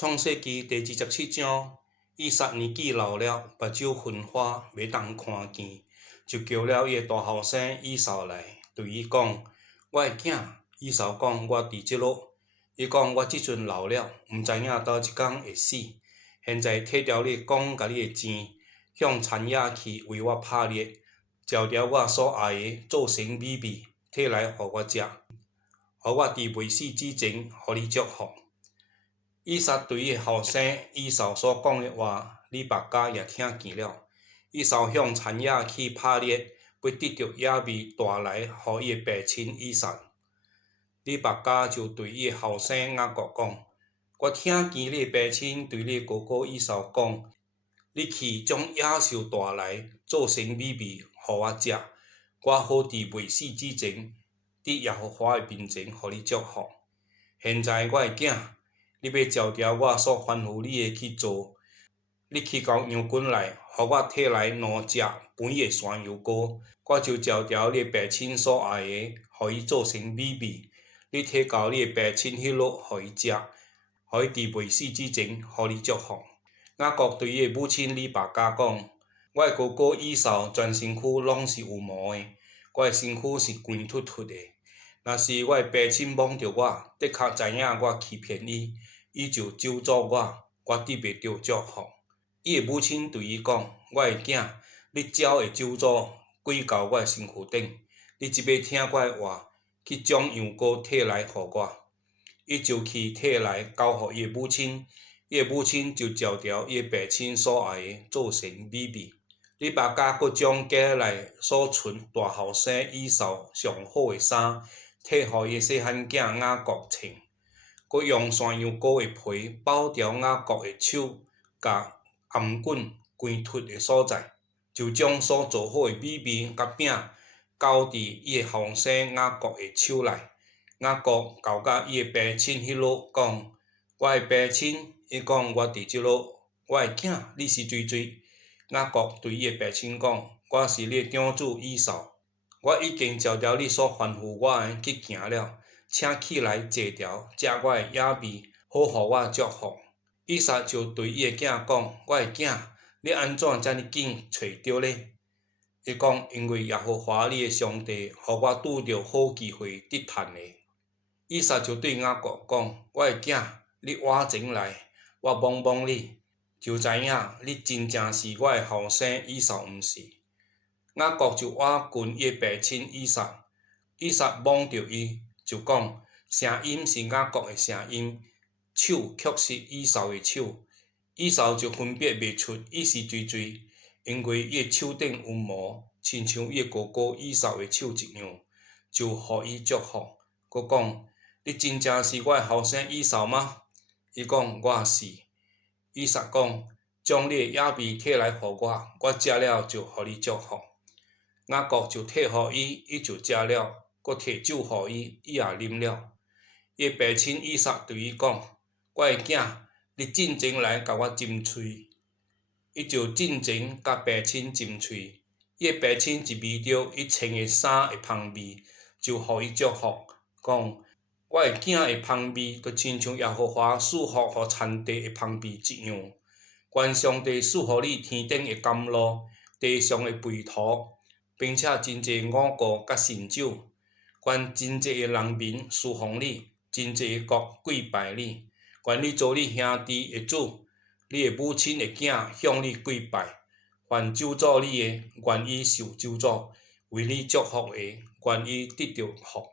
創世記第27章，以撒年紀老了，目睭昏花，袂當看見，就叫了伊大後生以掃來，對伊講：我的囝。以掃講：我佇這裡。伊講：我這陣老了，毋知影倒一天會死。現在摕條你講甲你的錢，向田野去為我拍獵，招條我所愛的做成美味，摕來互我食，互我佇未死之前，互你祝福。以撒對伊後生以掃所講的話，利百加也聽見了。以掃向田野去拍獵，要得到野味帶來，互伊的父親以撒。利百加就對伊後生雅各講：我聽見你父親對你哥哥以掃講，你去將野獸帶來，做成美味，互我食，我好佇未死之前，佇耶和華的面前，互你祝福。現在我的囝，你要照條我所吩咐你的去做。你去到羊群內，互我摕來2隻肥的山羊羔，我就照條你父親所愛的，互伊做成美味。你摕到你的父親迄落，互伊食，互伊佇未死之前，互你祝福。雅各對伊的母親利百加講：我的哥哥以掃全身軀攏是有毛的，我的身軀是光禿禿的。若是我的父親摸着我，的確知影我欺騙伊，伊就咒詛我得袂到祝福。伊的母親對伊講：我的囝，你鳥的咒詛歸到我的身軀頂，你即擺聽我的話，去將羊羔摕來互我。伊就去摕來交互伊的母親，伊的母親就照條伊的父親所愛的做成美味。利百加閣將家內所存大後生以掃上好的衫，摕互伊的細漢囝雅各穿，閣用山羊羔的皮包條雅各的手甲頷頸關突的所在，就將所做好的美味甲餅交佇伊的後生雅各的手內。雅各交甲伊的父親迄落，講：我的父親。伊講：我佇這落。我的囝，你是水水。雅各對伊的父親講：我是你的長子以掃。我已經照條你所吩咐我的去行了，請起來坐條，食我的野味，好互我祝福。以撒就對伊的囝講：我的囝，你安怎這麼緊找到呢？伊講：因為耶和華你的上帝，互我拄着好機會得趁的。以撒就對雅各講：我的囝，你活前來，我摸摸你，就知影你真正是我的後生以掃，毋是。雅各就活近伊的父親以撒，以撒摸着伊，就講：聲音是雅各的聲音，手卻是以掃的手。以掃就分別袂出伊是水水，因為伊的手頂有毛，親像伊的哥哥以掃的手一樣，就互伊祝福。閣講：你真正是我的後生以掃嗎？伊講：我是。以撒講：將你的野味摕來互我，我食了就互你祝福。雅各就摕互伊，伊就食了，閣摕酒互伊，伊也啉了。伊的父親以撒對伊講：我的囝，你進前來甲我親喙。伊就進前甲父親親喙。伊的父親一味着伊穿的衫的香味，就互伊祝福，講：我的囝的香味，就親像耶和華賜福予田地的香味一樣。願上帝賜予你天頂的甘露，地上的肥土，並且真濟五穀甲新酒。願真濟的人民侍奉你，真濟的國跪拜你。願你做你兄弟的主，你的母親的囝向你跪拜。凡咒詛你的，願伊受咒詛；為你祝福的，願伊得到福。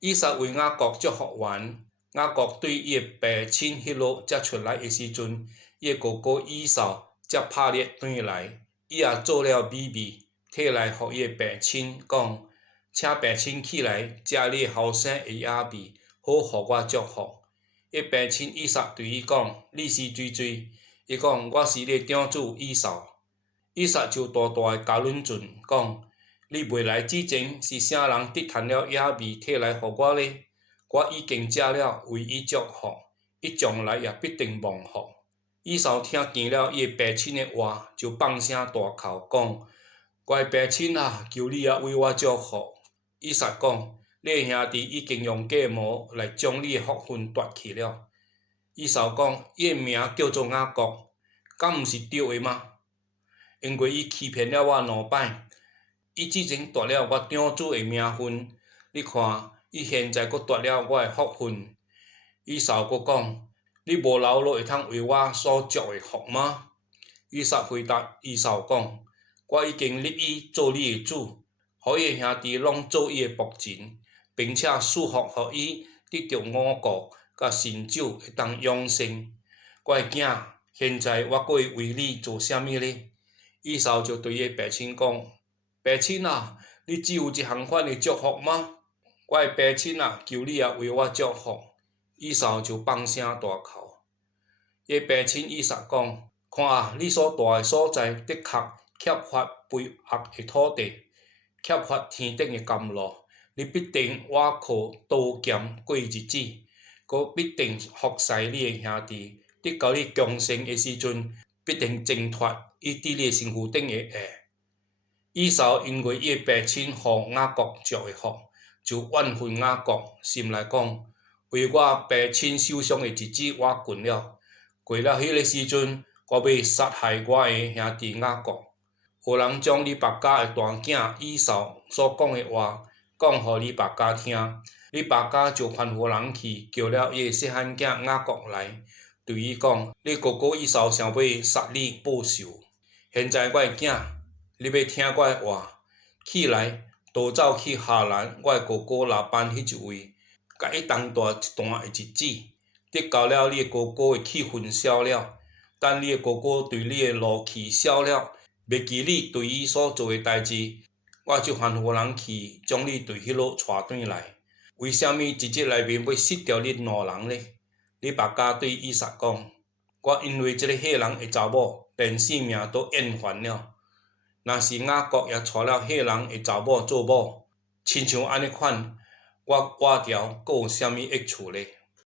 以撒為雅各祝福完，雅各對伊的父親迄落才出來的時陣，伊的哥哥以掃才拍獵回來，伊也做了美味，摕來互伊的父親講：請父親起來食你後生的野味，好互我祝福。伊父親以撒對伊講：你是水水。伊講：我是你的長子以掃。以撒就大大的加論準，講：你未來之前是啥人得趁了野味摕來互我呢？我已經食了，為伊祝福，伊將來也必定蒙福。以掃聽見了伊的父親的話，就放聲大哭，講：我的父親啊，求你也為我祝福。以撒講：你的兄弟已經用假冒來將你的福分奪去了。以扫讲，伊个名叫做雅各，敢毋是对诶吗？因为伊欺骗了我两摆，伊之前夺了我长子诶名分，你看，伊现在阁夺了我诶福分。以扫阁讲，你无留落会通为我所祝诶福吗？以撒回答以扫讲，我已经立伊做你诶主，互伊诶兄弟拢做伊诶仆人，并且赐福互伊得到五谷甲新酒会当永生。我诶囝，现在我阁会为你做啥物呢？以扫就对伊爸亲讲：爸亲啊，你只有一项款诶祝福吗？我诶爸亲啊，求你也为我祝福。以扫就放声大哭。伊爸亲以撒讲：看啊，你所住诶所在的确缺乏肥沃诶土地，缺乏天顶诶甘露。你必定倚靠刀剑过日子，阁必定服侍你诶兄弟。得到你强盛诶时阵，必定挣脱伊伫你身躯顶诶軛。以扫因为伊诶爸亲互雅各祝诶福，就怨恨雅各，心内讲：为我爸亲受伤诶日子我近了，过了迄个时阵，我要杀害我诶兄弟雅各。有人将你爸家诶大囝以扫所讲诶话讲互你爸家听，你爸家就吩咐人去叫了伊诶细汉囝雅各来。对伊讲，你哥哥以扫想要杀你报仇。现在我诶囝，你要听我诶话，起来，逃走去哈兰我诶哥哥拉班迄一位，甲伊同住一段诶日子。得到了你诶哥哥诶气愤消了，等你诶哥哥对你诶怒气消了，袂记你对伊所做诶代志，我就吩咐人去将你对迄落带转来。为虾米一日内面要失掉你两人呢？你爸家对以撒讲：我因为这个赫人的查某，连性命都厌烦了。若是雅各也娶了赫人的查某做某，亲像安尼款，我活条阁有啥物益处呢？